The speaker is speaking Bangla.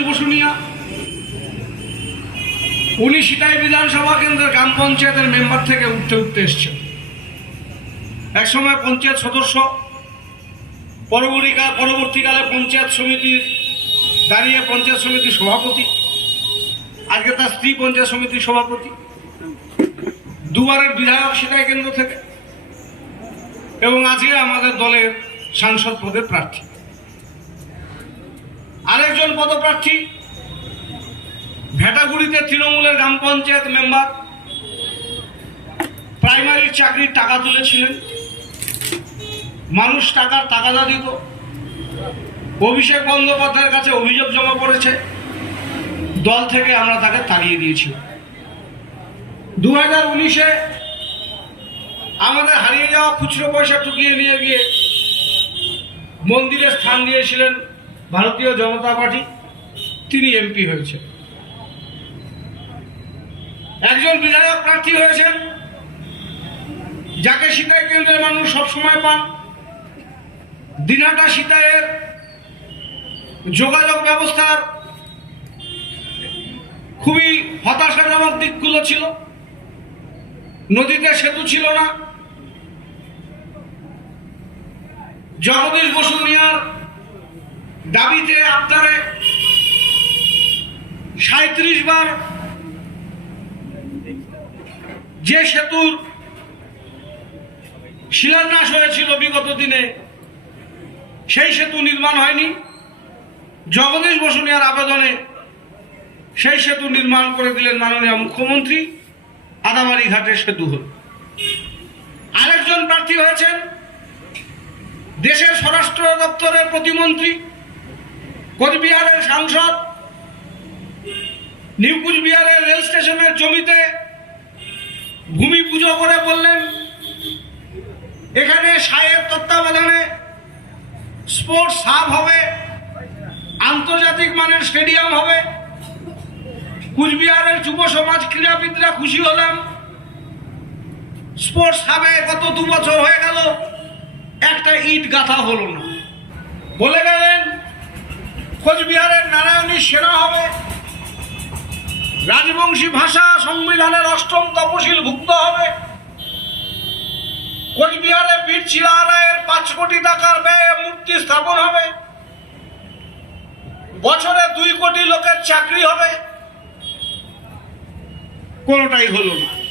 বসুনিয়া। উনি সিটাই বিধানসভা কেন্দ্রের গ্রাম পঞ্চায়েতের মেম্বার থেকে উঠতে উঠতে এসছেন। পঞ্চায়েত সদস্য, পরবর্তীকাল পরবর্তীকালে পঞ্চায়েত সমিতির দাঁড়িয়ে পঞ্চায়েত সমিতির সভাপতি, আজকে তার স্ত্রী পঞ্চায়েত সমিতির সভাপতি। দুবারের বিধায়ক সিটাই কেন্দ্র থেকে। এবং আজকে আমাদের দলের সাংসদ পদের প্রার্থী। আরেকজন পদপ্রার্থী, ভেটাগুড়িতে তৃণমূলের গ্রাম পঞ্চায়েত মেম্বার প্রাইমারির চাকরির টাকা তুলেছিলেন। মানুষ টাকার তাগাদা দিত। অভিষেক বন্দ্যোপাধ্যায়ের কাছে অভিযোগ জমা পড়েছে। দল থেকে আমরা তাকে তাড়িয়ে দিয়েছি দু হাজার উনিশে আমাদের হারিয়ে যাওয়া খুচরো পয়সা টুকিয়ে নিয়ে গিয়ে মন্দিরে স্থান দিয়েছিলেন ভারতীয় জনতা পার্টি, তিনি এমপি হয়েছে। একজন বিধায়ক প্রার্থী হয়েছেন যাকে সিতাই কেন্দ্রের মানুষ সবসময় পান। দিনাটা সিতাইয়ের যোগাযোগ ব্যবস্থার খুবই হতাশাজনক দিকগুলো ছিল। নদীতে সেতু ছিল না। জগদীশ বসু মিয়ার দাবিতে আবদারে সাঁত্রিশ বার যে সেতুর শিলান্যাস হয়েছিল বিগত দিনে, সেই সেতু নির্মাণ হয়নি। জগদীশ বসুনিয়ার আবেদনে সেই সেতু নির্মাণ করে দিলেন মাননীয় মুখ্যমন্ত্রী। আদাবাড়ি ঘাটের সেতু হল। আরেকজন প্রার্থী হয়েছেন দেশের স্বরাষ্ট্র দপ্তরের প্রতিমন্ত্রী। কোচবিহারের সাংসদ, নিউ কুচবিহারের রেল স্টেশনের জমিতে ভূমি পুজো করে বললেন, এখানে সাহেব তত্ত্বাবধানে স্পোর্টস হাব হবে, আন্তর্জাতিক মানের স্টেডিয়াম হবে, কুচবিহারের যুব সমাজ ক্রীড়াবিদরা খুশি হলাম। স্পোর্টস হাবে গত দু বছর হয়ে গেল, একটা ইট গাথা হলো না। বলে গেলেন কোচবিহারের নারায়ণী সেরা হবে। রাজবংশী ভাষা সংবিধানের অষ্টম তপশিল ভুক্ত হবে। কোচবিহারে বীর চিলারায়ের পাঁচ কোটি টাকার ব্যয়ে মূর্তি স্থাপন হবে। বছরে দুই কোটি লোকের চাকরি হবে। কোনোটাই হলো না।